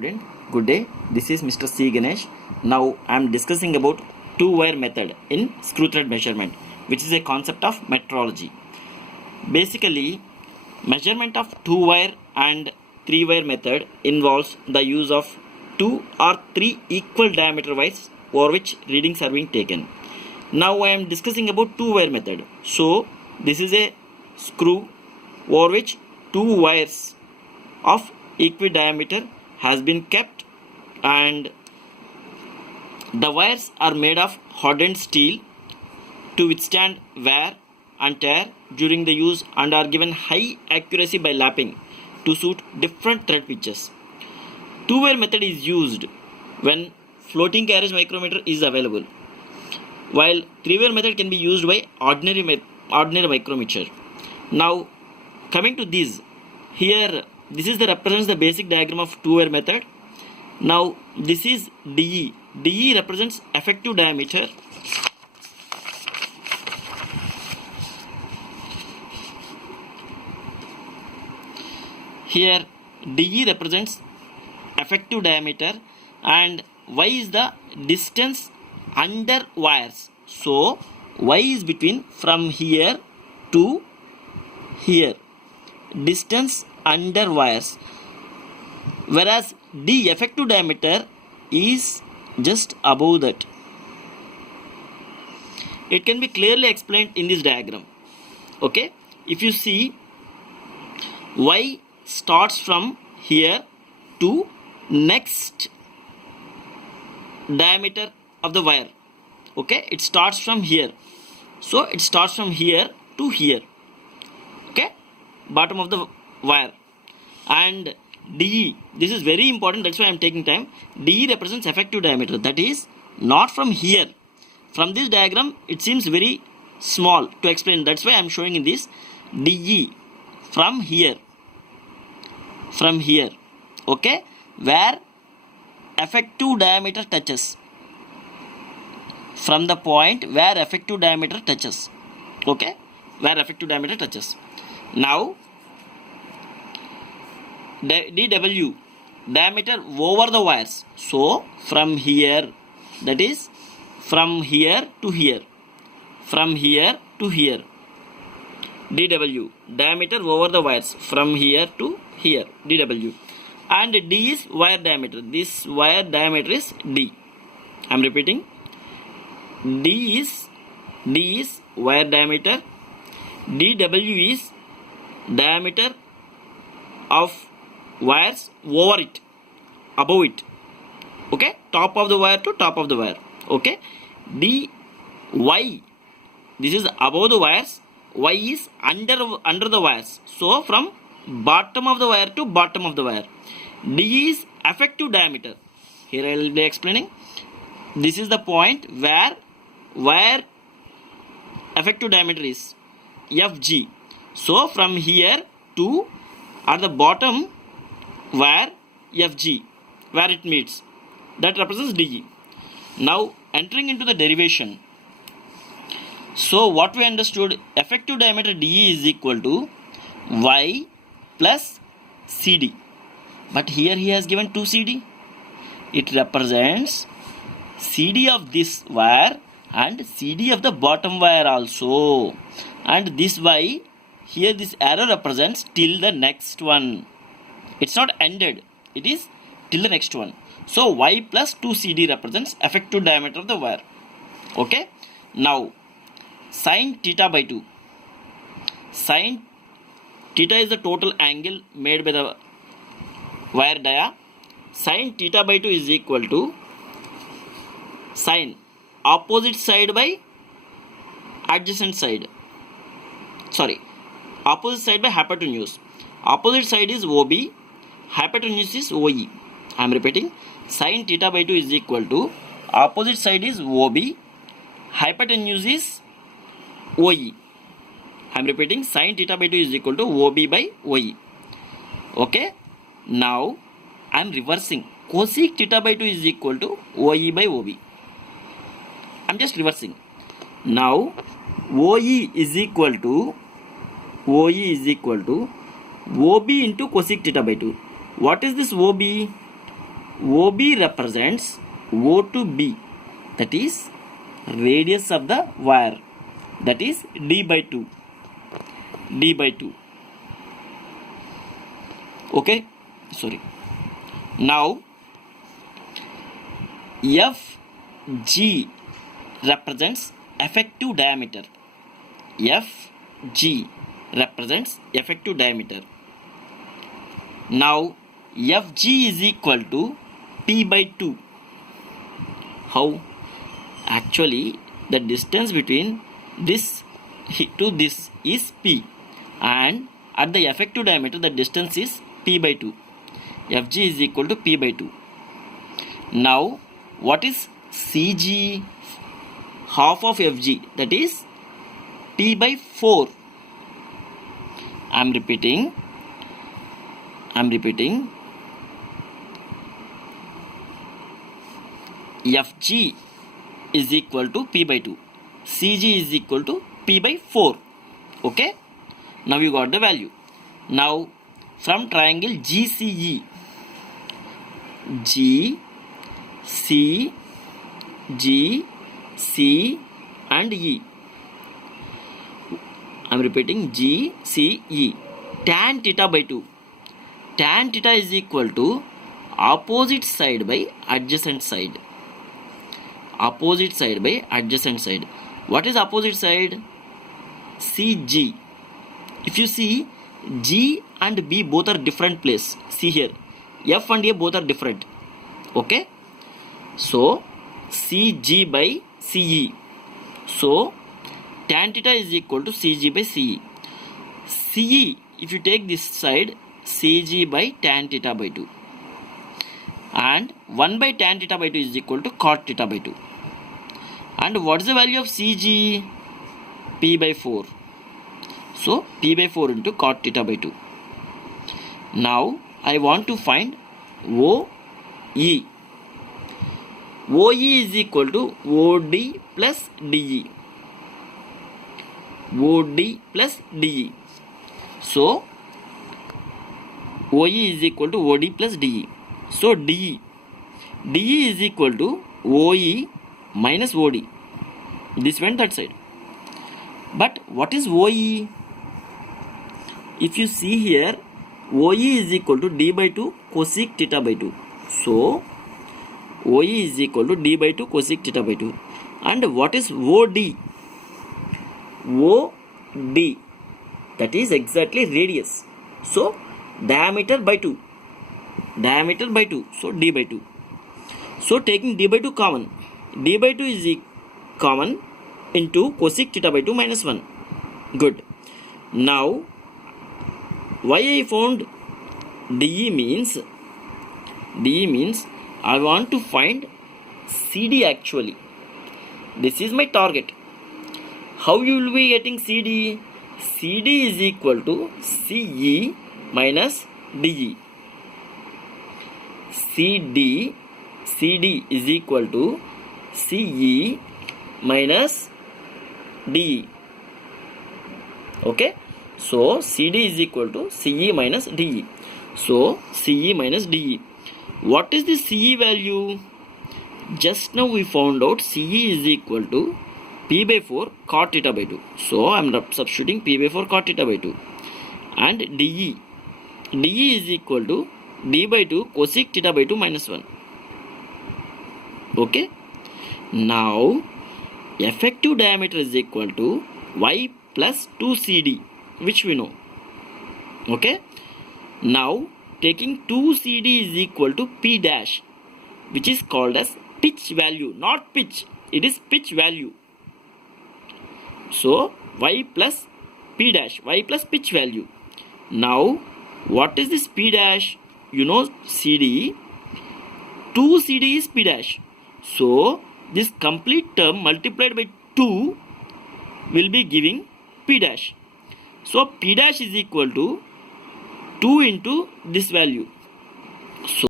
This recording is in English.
Student, good day. This is Mr. C. Ganesh. Now I am discussing about two-wire method in screw thread measurement, which is a concept of metrology. Basically, measurement of two-wire and three-wire method involves the use of two or three equal diameter wires over which readings are being taken. Now I am discussing about two-wire method. So this is a screw over which two wires of equal diameter has been kept, and the wires are made of hardened steel to withstand wear and tear during the use and are given high accuracy by lapping to suit different thread pitches. Two-wire method is used when floating carriage micrometer is available, while three-wire method can be used by ordinary micrometer. Now coming to this, here this is the represents the basic diagram of two-wire method. Now this is DE. DE represents effective diameter. Here DE represents effective diameter and Y is the distance under wires. So Y is between from here to here, distance under wires, whereas D effective diameter is just above that. It can be clearly explained in this diagram. Okay, if you see, Y starts from here to next diameter of the wire. Okay, it starts from here, so it starts from here to here. Okay, bottom of the wire. And DE, this is very important, that's why I am taking time. DE represents effective diameter, that is not from here. From this diagram it seems very small to explain, that's why I am showing in this. DE from here, okay, where effective diameter touches, from the point where effective diameter touches, okay, where effective diameter touches. Now DW, diameter over the wires. So from here, that is from here to here, from here to here. DW, diameter over the wires from here to here, DW. And D is wire diameter. This wire diameter is D. I am repeating. D is wire diameter. DW is diameter of wires over it, above it. Okay, top of the wire to top of the wire. Okay, DY, this is above the wires. Y is under the wires. So from bottom of the wire to bottom of the wire. D is effective diameter. Here I will be explaining. This is the point where effective diameter is FG. So from here to at the bottom where FG, where it meets, that represents DE. Now entering into the derivation. So what we understood, effective diameter DE is equal to Y plus CD. But here he has given 2 CD. It represents CD of this wire and CD of the bottom wire also. And this Y, here this arrow represents till the next one. It's not ended, it is till the next one. So Y plus 2 CD represents effective diameter of the wire. Okay, now sin theta by 2. Sin theta is the total angle made by the wire dia. Sin theta by 2 is equal to sin opposite side by adjacent side. Sorry, opposite side by hypotenuse. Opposite side is OB, hypotenuse is OE. I am repeating, sin theta by 2 is equal to opposite side is OB, hypotenuse is OE. I am repeating, sin theta by 2 is equal to OB by OE. Okay, now I am reversing. Cosec theta by 2 is equal to OE by OB. I am just reversing. Now OE is equal to OB into cosec theta by 2. What is this OB? OB represents O to B, that is radius of the wire, that is D by 2. D by 2. Okay, sorry. Now FG represents effective diameter. FG represents effective diameter. Now FG is equal to P by 2. How? Actually, the distance between this to this is P, and at the effective diameter the distance is P by 2. FG is equal to P by 2. Now what is CG? Half of FG, that is P by 4. I am repeating. FG is equal to P by 2. CG is equal to P by 4. Okay. Now you got the value. Now from triangle GCE, G, C, G, C and E. I am repeating G, C, E. Tan theta by 2. Tan theta is equal to opposite side by adjacent side. Opposite side by adjacent side. What is opposite side? CG. If you see, G and B both are different place. See here, F and A both are different. Okay. So CG by CE. So tan theta is equal to CG by CE. CE, if you take this side, CG by tan theta by 2. And 1 by tan theta by 2 is equal to cot theta by 2. And what is the value of CG? P by 4. So P by 4 into cot theta by 2. Now I want to find OE. OE is equal to OD plus DE. OD plus DE. So OE is equal to OD plus DE. So DE is equal to OE minus OD. This went that side. But what is OE? If you see here, OE is equal to D by 2 cosec theta by 2. So OE is equal to D by 2 cosec theta by 2. And what is OD? OD, that is exactly radius. So diameter by 2. Diameter by 2. So D by 2. So taking D by 2 common. D by 2 is common into cosec theta by 2 minus 1. Good. Now why I found DE means I want to find CD actually. This is my target. How you will be getting CD? CD is equal to CE minus DE. CD is equal to CE minus DE. Okay. So CD is equal to CE minus DE. So CE minus DE. What is the CE value? Just now we found out CE is equal to P by 4 cot theta by 2. So I am substituting P by 4 cot theta by 2. And DE is equal to D by 2 cosec theta by 2 minus 1. Okay. Now effective diameter is equal to Y plus 2CD, which we know. Okay. Now taking 2CD is equal to P dash, which is called as pitch value, not pitch, it is pitch value. So Y plus P dash, Y plus pitch value. Now what is this P dash? You know CD, 2CD is P dash. So this complete term multiplied by 2 will be giving P dash. So P dash is equal to 2 into this value. So